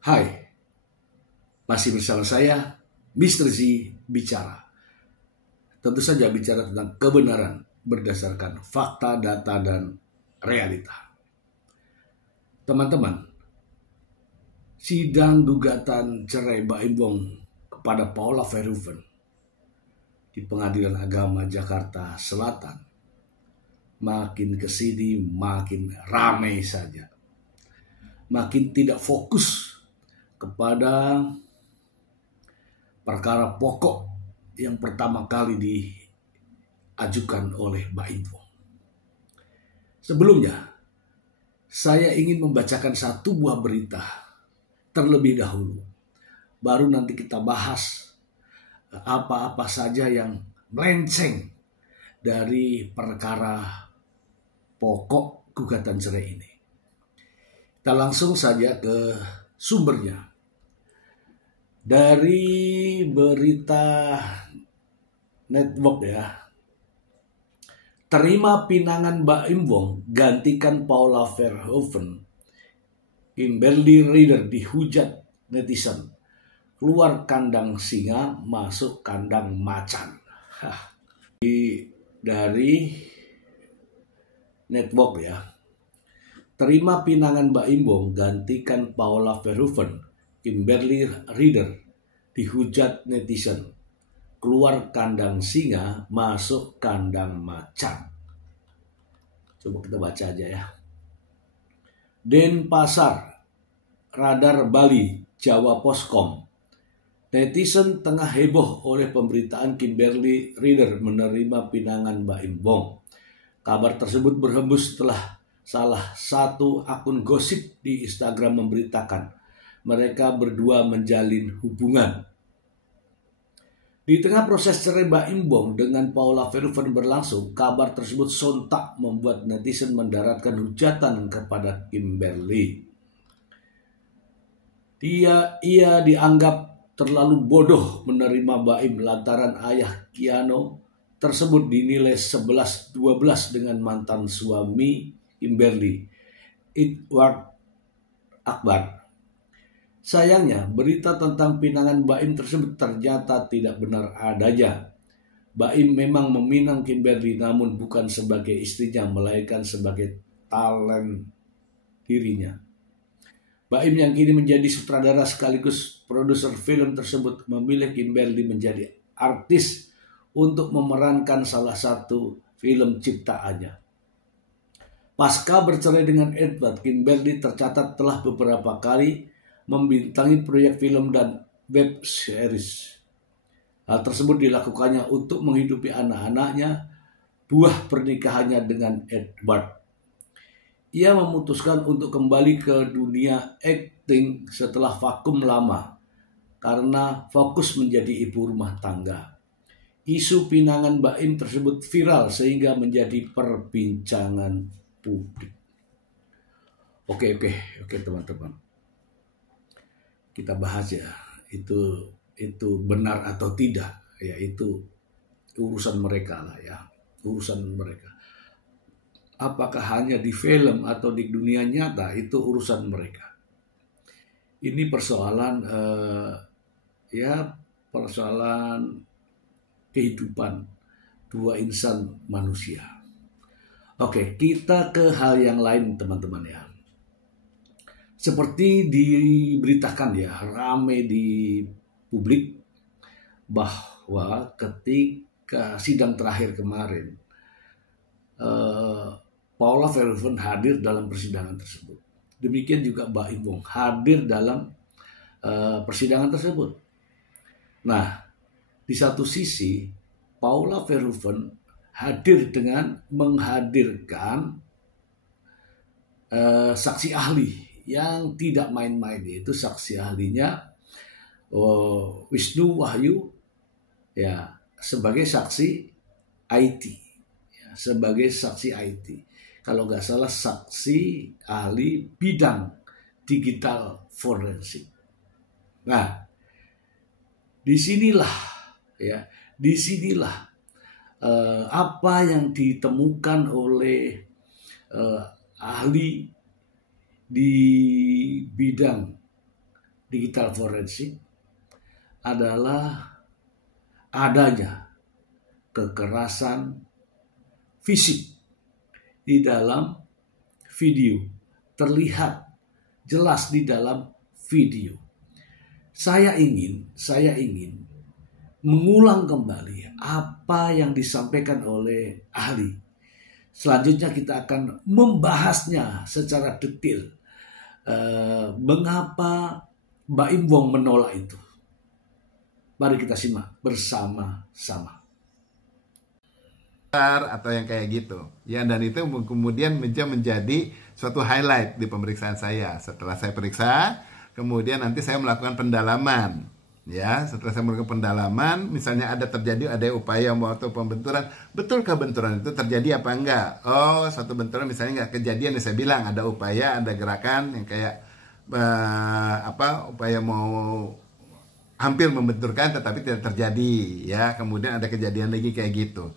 Hai, masih bersama saya, Mr. Z Bicara. Tentu saja bicara tentang kebenaran berdasarkan fakta, data, dan realita. Teman-teman, sidang gugatan cerai Baim Wong kepada Paula Verhoeven di Pengadilan Agama Jakarta Selatan makin kesini makin ramai saja. Makin tidak fokus kepada perkara pokok yang pertama kali diajukan oleh Baim Wong. Sebelumnya, saya ingin membacakan satu buah berita terlebih dahulu. Baru nanti kita bahas apa-apa saja yang melenceng dari perkara pokok gugatan cerai ini. Kita langsung saja ke sumbernya. Dari berita network ya. Terima pinangan Baim Wong, gantikan Paula Verhoeven. Kimberly Rider dihujat netizen. Keluar kandang singa, masuk kandang macan. Dari network ya. Terima pinangan Baim Wong, gantikan Paula Verhoeven. Kimberly Rider dihujat netizen. Keluar kandang singa, masuk kandang macan. Coba kita baca aja ya. Denpasar, Radar Bali, Jawa Poskom. Netizen tengah heboh oleh pemberitaan Kimberly Rider menerima pinangan Baim Wong. Kabar tersebut berhembus setelah salah satu akun gosip di Instagram memberitakan mereka berdua menjalin hubungan. Di tengah proses cerai Baim Wong dengan Paula Verhoeven berlangsung, kabar tersebut sontak membuat netizen mendaratkan hujatan kepada Kimberly. Ia dianggap terlalu bodoh menerima Baim lantaran ayah Keanu tersebut dinilai 11-12 dengan mantan suami Kimberly, Edward Akbar. Sayangnya, berita tentang pinangan Baim tersebut ternyata tidak benar adanya. Baim memang meminang Kimberly namun bukan sebagai istrinya, melainkan sebagai talent dirinya. Baim yang kini menjadi sutradara sekaligus produser film tersebut memilih Kimberly menjadi artis untuk memerankan salah satu film ciptaannya. Pasca bercerai dengan Edward, Kimberly tercatat telah beberapa kali membintangi proyek film dan web series. Hal tersebut dilakukannya untuk menghidupi anak-anaknya, buah pernikahannya dengan Edward. Ia memutuskan untuk kembali ke dunia akting setelah vakum lama karena fokus menjadi ibu rumah tangga. Isu pinangan Baim tersebut viral sehingga menjadi perbincangan publik. Oke teman-teman. Kita bahas ya, itu benar atau tidak, ya itu urusan mereka lah ya, urusan mereka. Apakah hanya di film atau di dunia nyata, itu urusan mereka. Ini persoalan persoalan kehidupan dua insan manusia. Oke, kita ke hal yang lain teman-teman ya. Seperti diberitakan ya, ramai di publik bahwa ketika sidang terakhir kemarin, Paula Verhoeven hadir dalam persidangan tersebut. Demikian juga Baim Wong hadir dalam persidangan tersebut. Nah, di satu sisi Paula Verhoeven hadir dengan menghadirkan saksi ahli yang tidak main-main, yaitu saksi ahlinya Wisnu Wahyu ya, sebagai saksi IT ya, sebagai saksi IT, kalau nggak salah saksi ahli bidang digital forensik. Nah, disinilah apa yang ditemukan oleh ahli di bidang digital forensik adalah adanya kekerasan fisik di dalam video, terlihat jelas di dalam video. Saya ingin mengulang kembali apa yang disampaikan oleh ahli. Selanjutnya kita akan membahasnya secara detail. Mengapa Baim Wong menolak itu? Mari kita simak bersama-sama. Atau yang kayak gitu ya, dan itu kemudian menjadi suatu highlight di pemeriksaan saya. Setelah saya periksa, kemudian nanti saya melakukan pendalaman ya. Setelah saya melakukan pendalaman, misalnya ada upaya atau pembenturan, betulkah benturan itu terjadi apa enggak? Oh, satu benturan misalnya enggak kejadian, ya saya bilang ada upaya, ada gerakan yang kayak upaya mau hampir membenturkan tetapi tidak terjadi ya. Kemudian ada kejadian lagi kayak gitu.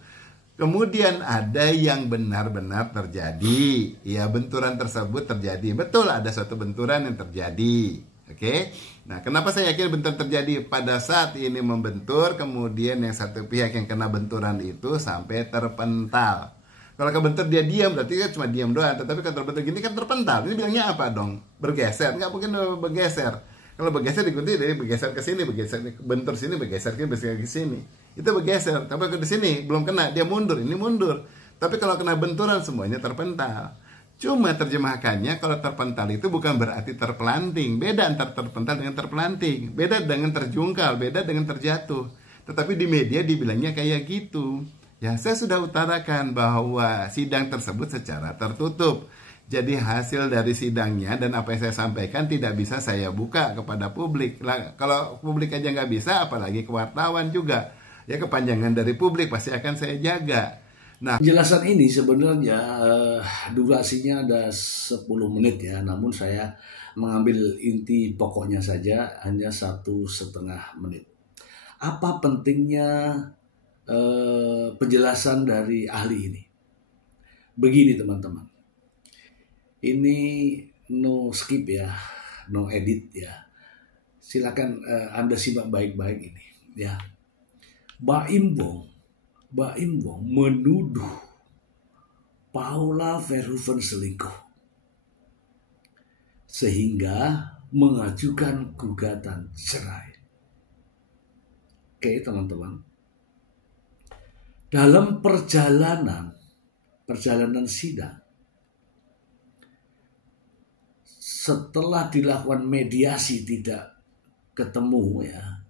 Kemudian ada yang benar-benar terjadi, ya benturan tersebut terjadi. Betul, ada suatu benturan yang terjadi. Oke. Nah, kenapa saya yakin benturan terjadi? Pada saat ini membentur, kemudian yang satu pihak yang kena benturan itu sampai terpental. Kalau kebentur dia diam, berarti kan cuma diam doang. Tetapi kalau terbentur gini kan terpental. Ini bilangnya apa dong? Bergeser? Nggak mungkin bergeser. Kalau bergeser diikuti dari bergeser ke sini, bergeser bentur sini, bergeser ke sini. Itu bergeser. Tapi kalau di sini belum kena, dia mundur, ini mundur. Tapi kalau kena benturan semuanya terpental. Cuma terjemahkannya kalau terpental itu bukan berarti terpelanting. Beda antara terpental dengan terpelanting. Beda dengan terjungkal, beda dengan terjatuh. Tetapi di media dibilangnya kayak gitu. Ya, saya sudah utarakan bahwa sidang tersebut secara tertutup. Jadi hasil dari sidangnya dan apa yang saya sampaikan tidak bisa saya buka kepada publik. Kalau publik aja nggak bisa, apalagi ke wartawan juga. Ya, kepanjangan dari publik pasti akan saya jaga. Nah, penjelasan ini sebenarnya durasinya ada 10 menit ya. Namun saya mengambil inti pokoknya saja, hanya 1,5 menit. Apa pentingnya penjelasan dari ahli ini? Begini teman-teman. Ini no skip ya, no edit ya. Silakan Anda simak baik-baik ini ya. Baim Wong menuduh Paula Verhoeven selingkuh sehingga mengajukan gugatan cerai. Oke teman-teman. Dalam perjalanan sidang, setelah dilakukan mediasi tidak ketemu ya,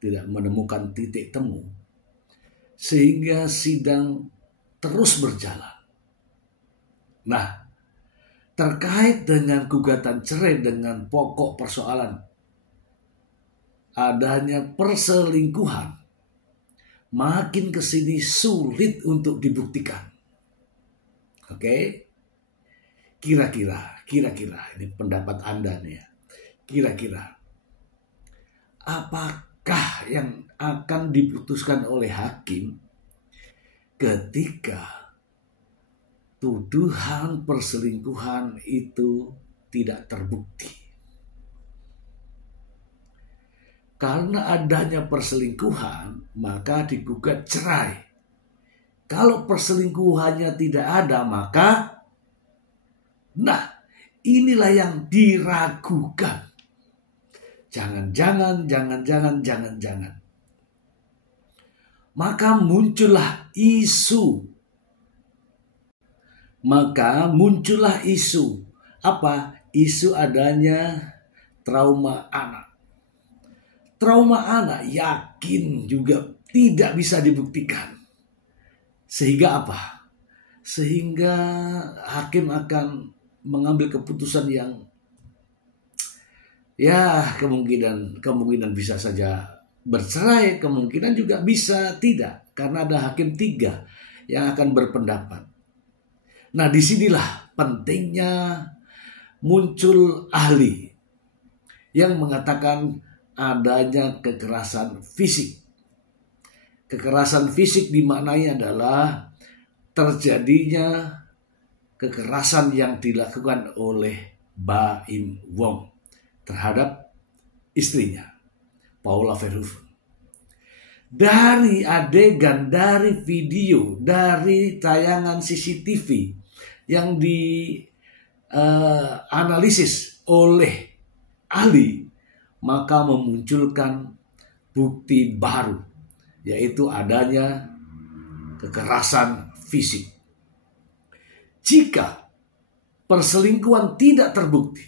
tidak menemukan titik temu, sehingga sidang terus berjalan. Nah, terkait dengan gugatan cerai dengan pokok persoalan adanya perselingkuhan, makin kesini sulit untuk dibuktikan. Oke? Kira-kira ini pendapat Anda nih ya. Kira-kira apakah yang akan diputuskan oleh hakim ketika tuduhan perselingkuhan itu tidak terbukti? Karena adanya perselingkuhan, maka digugat cerai. Kalau perselingkuhannya tidak ada, maka inilah yang diragukan. Jangan-jangan. Maka muncullah isu. Apa? Isu adanya trauma anak. Trauma anak yakin juga tidak bisa dibuktikan. Sehingga apa? Sehingga hakim akan mengambil keputusan yang ya kemungkinan bisa saja bercerai, kemungkinan juga bisa tidak, karena ada hakim 3 yang akan berpendapat. Nah, disinilah pentingnya muncul ahli yang mengatakan adanya kekerasan fisik. Kekerasan fisik dimaknai adalah terjadinya kekerasan yang dilakukan oleh Baim Wong terhadap istrinya, Paula Verhoeven. Dari adegan, dari video, dari tayangan CCTV yang dianalisis oleh ahli, maka memunculkan bukti baru, yaitu adanya kekerasan fisik. Jika perselingkuhan tidak terbukti,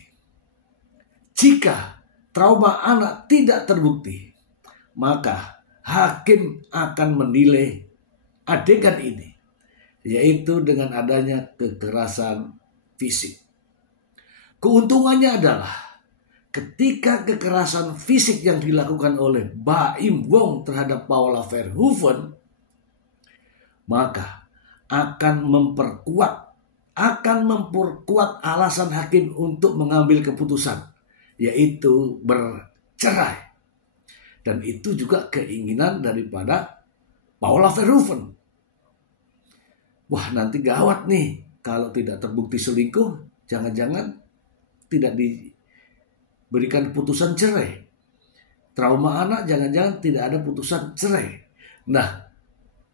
jika trauma anak tidak terbukti, maka hakim akan menilai adegan ini, yaitu dengan adanya kekerasan fisik. Keuntungannya adalah ketika kekerasan fisik yang dilakukan oleh Baim Wong terhadap Paula Verhoeven, maka akan memperkuat alasan hakim untuk mengambil keputusan, yaitu bercerai. Dan itu juga keinginan daripada Paula Verhoeven. Wah, nanti gawat nih kalau tidak terbukti selingkuh, jangan-jangan tidak diberikan putusan cerai. Trauma anak jangan-jangan tidak ada putusan cerai. Nah,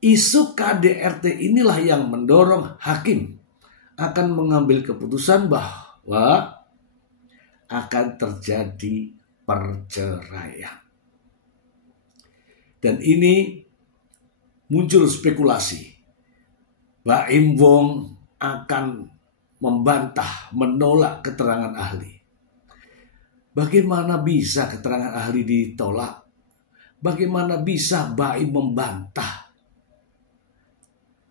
isu KDRT inilah yang mendorong hakim akan mengambil keputusan bahwa akan terjadi perceraian. Dan ini muncul spekulasi, Baim Wong akan membantah, menolak keterangan ahli. Bagaimana bisa keterangan ahli ditolak? Bagaimana bisa Baim membantah?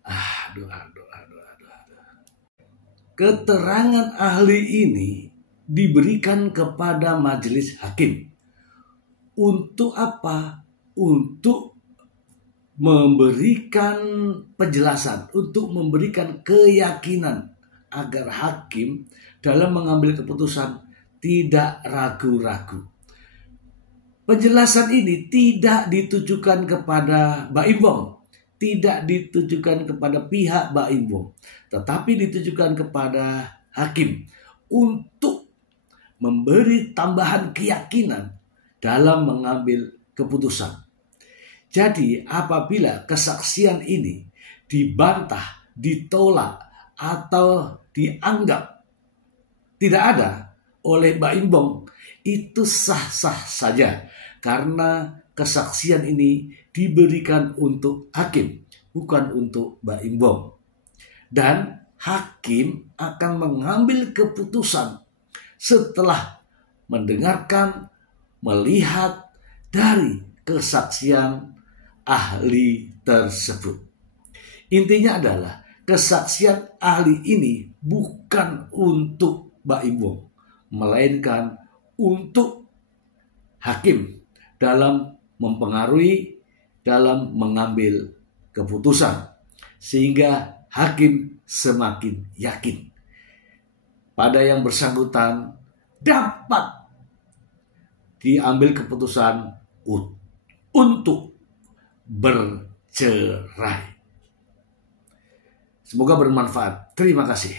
Aduh. Keterangan ahli ini diberikan kepada majelis hakim. Untuk apa? Untuk memberikan penjelasan, untuk memberikan keyakinan agar hakim dalam mengambil keputusan tidak ragu-ragu. Penjelasan ini tidak ditujukan kepada Baim Wong, tidak ditujukan kepada pihak Baim Wong, tetapi ditujukan kepada hakim untuk memberi tambahan keyakinan dalam mengambil keputusan. Jadi apabila kesaksian ini dibantah, ditolak, atau dianggap tidak ada oleh Baim Wong, itu sah-sah saja karena kesaksian ini diberikan untuk hakim, bukan untuk Baim Wong. Dan hakim akan mengambil keputusan setelah mendengarkan, melihat dari kesaksian ahli tersebut. Intinya adalah kesaksian ahli ini bukan untuk Baim Wong, melainkan untuk hakim dalam mempengaruhi, dalam mengambil keputusan, sehingga hakim semakin yakin pada yang bersangkutan dapat diambil keputusan untuk bercerai. Semoga bermanfaat. Terima kasih.